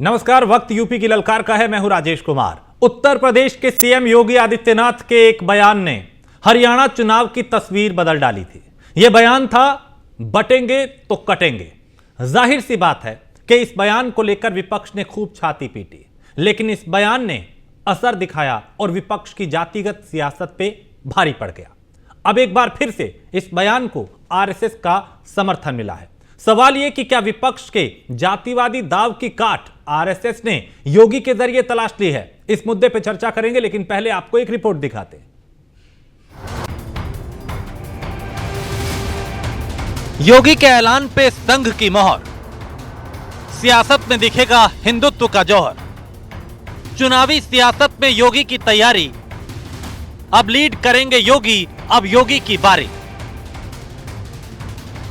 नमस्कार। वक्त यूपी की ललकार का है। मैं हूं राजेश कुमार। उत्तर प्रदेश के सीएम योगी आदित्यनाथ के एक बयान ने हरियाणा चुनाव की तस्वीर बदल डाली थी। यह बयान था बटेंगे तो कटेंगे। जाहिर सी बात है कि इस बयान को लेकर विपक्ष ने खूब छाती पीटी, लेकिन इस बयान ने असर दिखाया और विपक्ष की जातिगत सियासत पे भारी पड़ गया। अब एक बार फिर से इस बयान को आरएसएस का समर्थन मिला है। सवाल यह कि क्या विपक्ष के जातिवादी दाव की काट आरएसएस ने योगी के जरिए तलाश ली है? इस मुद्दे पर चर्चा करेंगे, लेकिन पहले आपको एक रिपोर्ट दिखाते हैं। योगी के ऐलान पे संघ की मोहर, सियासत में दिखेगा हिंदुत्व का जौहर। चुनावी सियासत में योगी की तैयारी, अब लीड करेंगे योगी, अब योगी की बारी।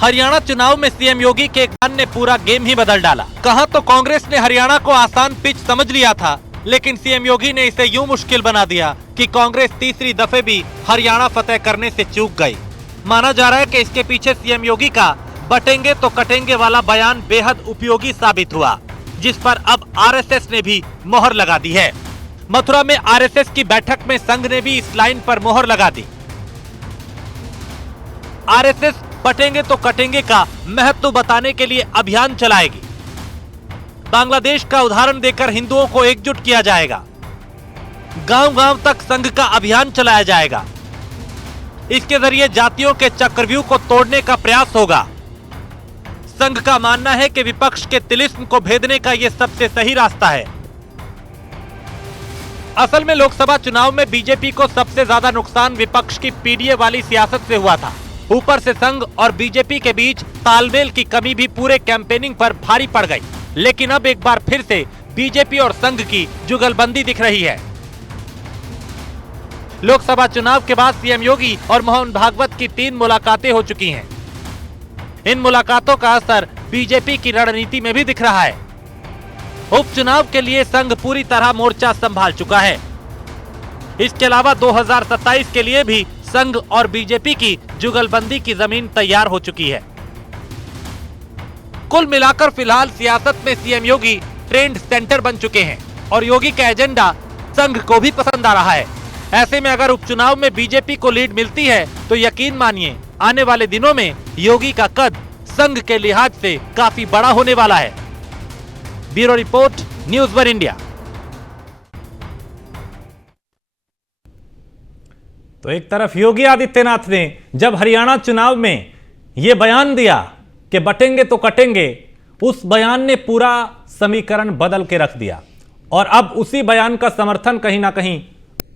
हरियाणा चुनाव में सीएम योगी के बयान ने पूरा गेम ही बदल डाला। कहां तो कांग्रेस ने हरियाणा को आसान पिच समझ लिया था, लेकिन सीएम योगी ने इसे यूं मुश्किल बना दिया कि कांग्रेस तीसरी दफे भी हरियाणा फतेह करने से चूक गई। माना जा रहा है कि इसके पीछे सीएम योगी का बटेंगे तो कटेंगे वाला बयान बेहद उपयोगी साबित हुआ, जिस पर अब आरएसएस ने भी मोहर लगा दी है। मथुरा में आरएसएस की बैठक में संघ ने भी इस लाइन पर मोहर लगा दी। आरएसएस बटेंगे तो कटेंगे का महत्व बताने के लिए अभियान चलाएगी। बांग्लादेश का उदाहरण देकर हिंदुओं को एकजुट किया जाएगा। गांव-गांव तक संघ का अभियान चलाया जाएगा। इसके जरिए जातियों के चक्रव्यूह को तोड़ने का प्रयास होगा। संघ का मानना है कि विपक्ष के तिलिस्म को भेदने का यह सबसे सही रास्ता है। असल में लोकसभा चुनाव में बीजेपी को सबसे ज्यादा नुकसान विपक्ष की पीडीए वाली सियासत से हुआ था। ऊपर से संघ और बीजेपी के बीच तालमेल की कमी भी पूरे कैंपेनिंग पर भारी पड़ गई। लेकिन अब एक बार फिर से बीजेपी और संघ की जुगलबंदी दिख रही है। लोकसभा चुनाव के बाद सीएम योगी और मोहन भागवत की 3 मुलाकातें हो चुकी हैं। इन मुलाकातों का असर बीजेपी की रणनीति में भी दिख रहा है। उपचुनाव के लिए संघ पूरी तरह मोर्चा संभाल चुका है। इसके अलावा 2027 के लिए भी संघ और बीजेपी की जुगलबंदी की जमीन तैयार हो चुकी है। कुल मिलाकर फिलहाल सियासत में सीएम योगी ट्रेंड सेंटर बन चुके हैं और योगी का एजेंडा संघ को भी पसंद आ रहा है। ऐसे में अगर उपचुनाव में बीजेपी को लीड मिलती है तो यकीन मानिए आने वाले दिनों में योगी का कद संघ के लिहाज से काफी बड़ा होने वाला है। Bureau report, news one India. तो एक तरफ योगी आदित्यनाथ ने जब हरियाणा चुनाव में यह बयान दिया कि बटेंगे तो कटेंगे, उस बयान ने पूरा समीकरण बदल के रख दिया और अब उसी बयान का समर्थन कहीं ना कहीं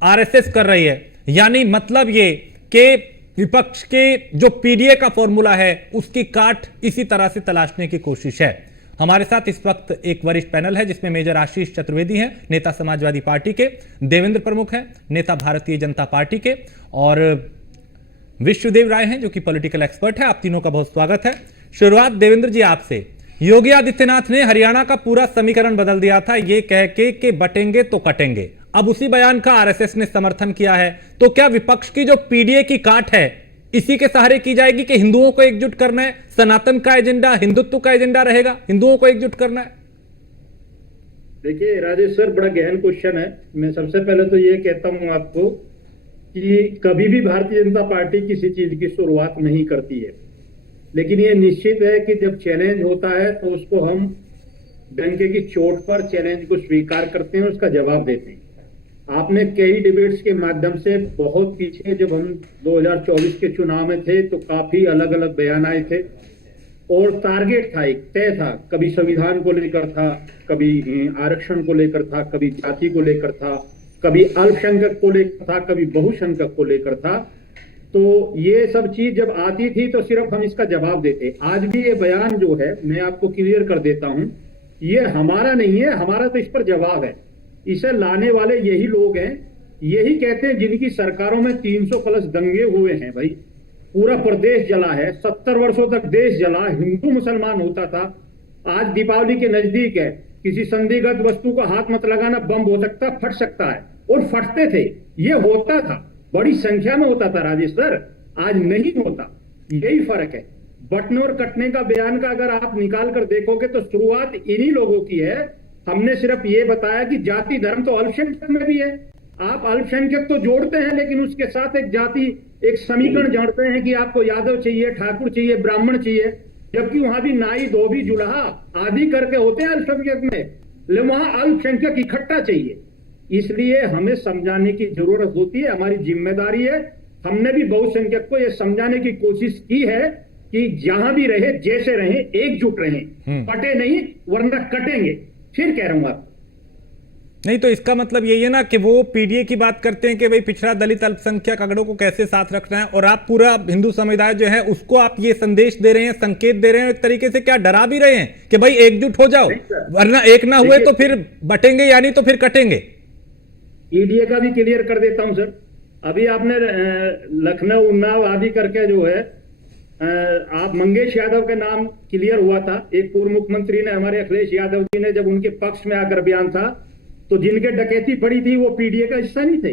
आरएसएस कर रही है। यानी मतलब ये कि विपक्ष के जो पीडीए का फॉर्मूला है उसकी काट इसी तरह से तलाशने की कोशिश है। हमारे साथ इस वक्त एक वरिष्ठ पैनल है जिसमें मेजर आशीष चतुर्वेदी हैं, नेता समाजवादी पार्टी के, देवेंद्र प्रमुख हैं, नेता भारतीय जनता पार्टी के, और विश्वदेव राय हैं जो कि पॉलिटिकल एक्सपर्ट है। आप तीनों का बहुत स्वागत है। शुरुआत देवेंद्र जी आपसे। योगी आदित्यनाथ ने हरियाणा का पूरा समीकरण बदल दिया था ये कह के कि बटेंगे तो कटेंगे। अब उसी बयान का आरएसएस ने समर्थन किया है। तो क्या विपक्ष की जो पीडीए की काट है इसी के सहारे की जाएगी कि हिंदुओं को एकजुट करना है? सनातन का एजेंडा, हिंदुत्व का एजेंडा रहेगा, हिंदुओं को एकजुट करना है? देखिए राजेश सर, बड़ा गहन क्वेश्चन है। मैं सबसे पहले तो ये कहता हूं आपको कि कभी भी भारतीय जनता पार्टी किसी चीज की शुरुआत नहीं करती है, लेकिन ये निश्चित है कि जब चैलेंज होता है तो उसको हम डंके की चोट पर चैलेंज को स्वीकार करते हैं, उसका जवाब देते हैं। आपने कई डिबेट्स के माध्यम से बहुत पीछे जब हम 2024 के चुनाव में थे तो काफी अलग अलग बयान आए थे और टारगेट था, एक तय था। कभी संविधान को लेकर था, कभी आरक्षण को लेकर था, कभी जाति को लेकर था, कभी अल्पसंख्यक को लेकर था, कभी बहुसंख्यक को लेकर था। तो ये सब चीज जब आती थी तो सिर्फ हम इसका जवाब देते। आज भी ये बयान जो है मैं आपको क्लियर कर देता हूं, ये हमारा नहीं है, हमारा तो इस पर जवाब है। इसे लाने वाले यही लोग हैं, यही कहते हैं जिनकी सरकारों में 300 प्लस दंगे हुए हैं। भाई पूरा प्रदेश जला है, 70 वर्षों तक देश जला, हिंदू मुसलमान होता था। आज दीपावली के नजदीक है, किसी संदिग्ध वस्तु को हाथ मत लगाना, बम हो सकता, फट सकता है, और फटते थे। ये होता था, बड़ी संख्या में होता था राजेश सर, आज नहीं होता। यही फर्क है। बटने और कटने का बयान का अगर आप निकाल कर देखोगे तो शुरुआत इन्हीं लोगों की है हमने सिर्फ ये बताया कि जाति धर्म तो अल्पसंख्यक में भी है। आप अल्पसंख्यक तो जोड़ते हैं, लेकिन उसके साथ एक जाति, एक समीकरण जोड़ते हैं कि आपको यादव चाहिए, ठाकुर चाहिए, ब्राह्मण चाहिए, जबकि वहां भी नाई, धोबी, जुल्हा आदि करके होते हैं अल्पसंख्यक में, लेकिन वहां अल्पसंख्यक इकट्ठा चाहिए। इसलिए हमें समझाने की जरूरत होती है, हमारी जिम्मेदारी है। हमने भी बहुसंख्यक को यह समझाने की कोशिश की है कि जहां भी रहे, जैसे रहे, एकजुट रहें, कटे नहीं, वरना कटेंगे। फिर कह रहा हूं आप नहीं, तो इसका मतलब यही है ना कि वो पीडीए की बात करते हैं कि भाई पिछड़ा, दलित, अल्पसंख्यक आंकड़ों को कैसे साथ रखना है, और आप पूरा हिंदू समुदाय जो है उसको आप ये संदेश दे रहे हैं, संकेत दे रहे हैं, एक तरीके से क्या डरा भी रहे हैं कि भाई एकजुट हो जाओ, वरना एक ना हुए तो फिर बटेंगे, यानी तो फिर कटेंगे। पीडीए का भी क्लियर कर देता हूं सर। अभी आपने लखनऊ, उन्नाव आदि करके जो है, आप मंगेश यादव के नाम क्लियर हुआ था। एक पूर्व मुख्यमंत्री ने, हमारे अखिलेश यादव जी ने, जब उनके पक्ष में आकर बयान था, तो जिनके डकैती पड़ी थी वो पीडीए का हिस्सा नहीं थे।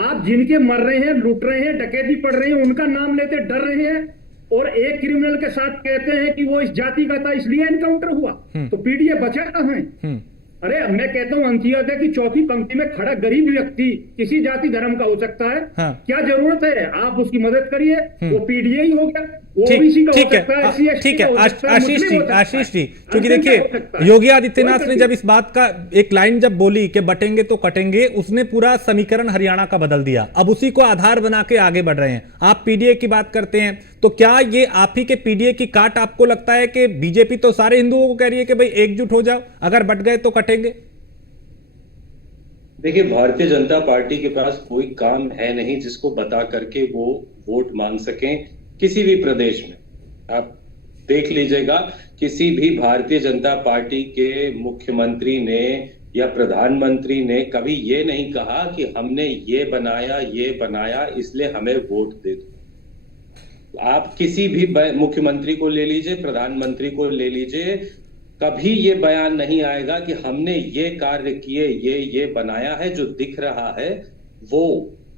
आप जिनके मर रहे हैं, लूट रहे हैं, डकैती पड़ रही है, उनका नाम लेते डर रहे हैं, और एक क्रिमिनल के साथ कहते हैं कि वो इस जाति का था इसलिए एनकाउंटर हुआ, तो पीडीए बचा कहां है? अरे मैं कहता हूं अंत्योदय की चौथी पंक्ति में खड़ा गरीब व्यक्ति किसी जाति धर्म का हो सकता है। हाँ। क्या जरूरत है, आप उसकी मदद करिए, वो पीडीए ही हो गया, वो ओबीसी का हो सकता है, ठीक है। आशीष जी, क्योंकि देखिए योगी आदित्यनाथ ने जब इस बात का एक लाइन जब बोली कि बटेंगे तो कटेंगे, उसने पूरा समीकरण हरियाणा का बदल दिया। अब उसी को आधार बना के आगे बढ़ रहे हैं। आप पीडीए की बात करते हैं, तो क्या ये आप ही के पीडीए की काट आपको लगता है कि बीजेपी तो सारे हिंदुओं को कह रही है कि भाई एकजुट हो जाओ, अगर बट गए तो कटेंगे? देखिए, भारतीय जनता पार्टी के पास कोई काम है नहीं जिसको बता करके वो वोट मांग सकें किसी भी प्रदेश में। आप देख लीजिएगा, किसी भी भारतीय जनता पार्टी के मुख्यमंत्री ने या प्रधानमंत्री ने कभी ये नहीं कहा कि हमने ये बनाया इसलिए हमें वोट दे दो। आप किसी भी मुख्यमंत्री को ले लीजिए, प्रधानमंत्री को ले लीजिए, कभी ये बयान नहीं आएगा कि हमने ये कार्य किए, ये बनाया है, जो दिख रहा है वो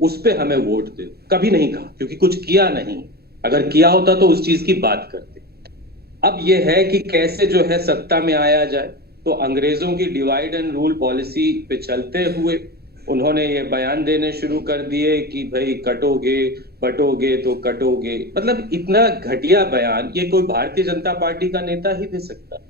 उस पे हमें वोट दे। कभी नहीं कहा, क्योंकि कुछ किया नहीं। अगर किया होता तो उस चीज की बात करते। अब ये है कि कैसे जो है सत्ता में आया जाए, तो अंग्रेजों की डिवाइड एंड रूल पॉलिसी पे चलते हुए उन्होंने ये बयान देने शुरू कर दिए कि भाई कटोगे बटोगे तो कटोगे। मतलब इतना घटिया बयान ये कोई भारतीय जनता पार्टी का नेता ही दे सकता।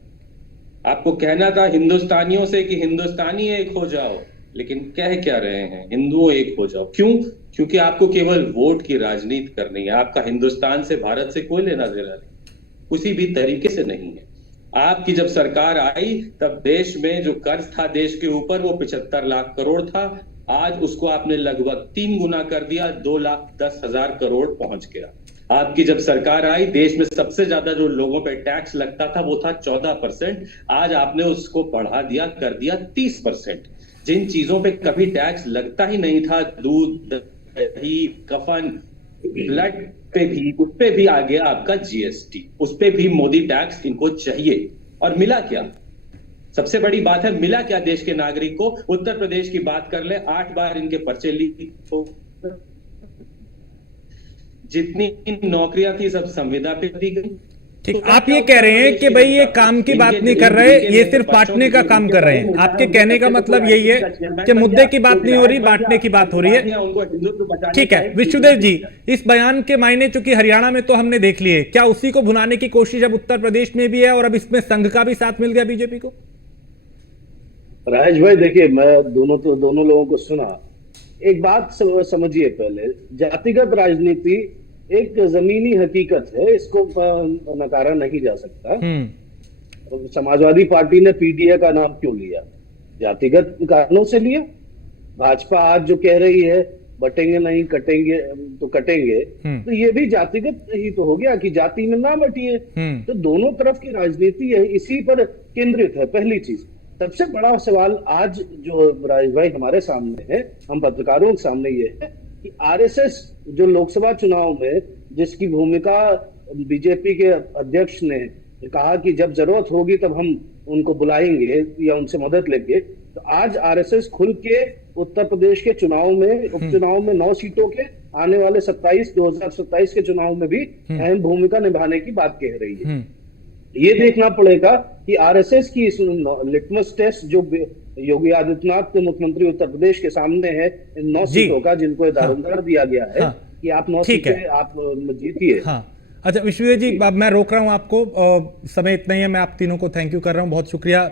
आपको कहना था हिंदुस्तानियों से कि हिंदुस्तानी एक हो जाओ, लेकिन कह क्या रहे हैं, हिंदुओं एक हो जाओ। क्यों? क्योंकि आपको केवल वोट की राजनीति करनी है। आपका हिंदुस्तान से, भारत से कोई लेना देना नहीं, किसी भी तरीके से नहीं है। आपकी जब सरकार आई तब देश में जो कर्ज था देश के ऊपर वो 75 लाख करोड़ था। आज उसको आपने लगभग 3 गुना कर दिया, 2,10,000 करोड़ पहुंच गया। आपकी जब सरकार आई, देश में सबसे ज्यादा जो लोगों पे टैक्स लगता था वो था 14%। आज आपने उसको बढ़ा दिया, कर दिया 30%। जिन चीजों पे कभी टैक्स लगता ही नहीं था, दूध, दही, कफन, ब्लड पे भी, उस पे भी आ गया आपका जीएसटी। उस पे भी मोदी टैक्स इनको चाहिए। और मिला क्या? सबसे बड़ी बात है, मिला क्या देश के नागरिक को? उत्तर प्रदेश की बात कर ले, 8 बार इनके पर्चे लीक हो, जितनी नौकरियां थी सब संविदा पे दी गई। ठीक, आप ये कह रहे हैं कि भाई ये काम की बात नहीं कर रहे, ये सिर्फ बांटने का काम कर रहे हैं। आपके कहने का मतलब यही है कि मुद्दे की बात नहीं हो रही, बांटने की बात हो रही है। ठीक है विष्णुदेव जी, इस बयान के मायने चूंकि हरियाणा में तो हमने देख लिए, क्या उसी को भुनाने की कोशिश अब उत्तर प्रदेश में भी है और अब इसमें संघ का भी साथ मिल गया बीजेपी को? राजेश भाई देखिए, मैं दोनों लोगों को सुना। एक बात समझिए, पहले जातिगत राजनीति एक जमीनी हकीकत है, इसको नकारा नहीं जा सकता। समाजवादी पार्टी ने पीडीए का नाम क्यों लिया? जातिगत कारणों से लिया। भाजपा आज जो कह रही है बटेंगे नहीं, कटेंगे तो कटेंगे, तो ये भी जातिगत ही तो हो गया कि जाति में ना बटिए। तो दोनों तरफ की राजनीति है, इसी पर केंद्रित है। पहली चीज। सबसे बड़ा सवाल आज जो राजेश भाई हमारे सामने है, हम पत्रकारों के सामने ये है कि आरएसएस जो लोकसभा चुनाव में जिसकी भूमिका बीजेपी के अध्यक्ष ने कहा कि जब जरूरत होगी तब हम उनको बुलाएंगे या उनसे मदद लेंगे, तो आज आरएसएस खुल के उत्तर प्रदेश के चुनाव में, उपचुनाव में 9 सीटों के आने वाले 2027 के चुनाव में भी अहम भूमिका निभाने की बात कह रही है। ये देखना पड़ेगा कि आरएसएस की इस लिटमस टेस्ट जो योगी आदित्यनाथ के मुख्यमंत्री उत्तर प्रदेश के सामने है, इन 9 जी। सीटों का जिनको दारोमदार दिया गया है, हाँ। कि आप 9 ठीक है। सीटें आप जीतिए। हाँ, अच्छा विश्वजीत जी, अब मैं रोक रहा हूं आपको, समय इतना ही है। मैं आप तीनों को थैंक यू कर रहा हूं, बहुत शुक्रिया।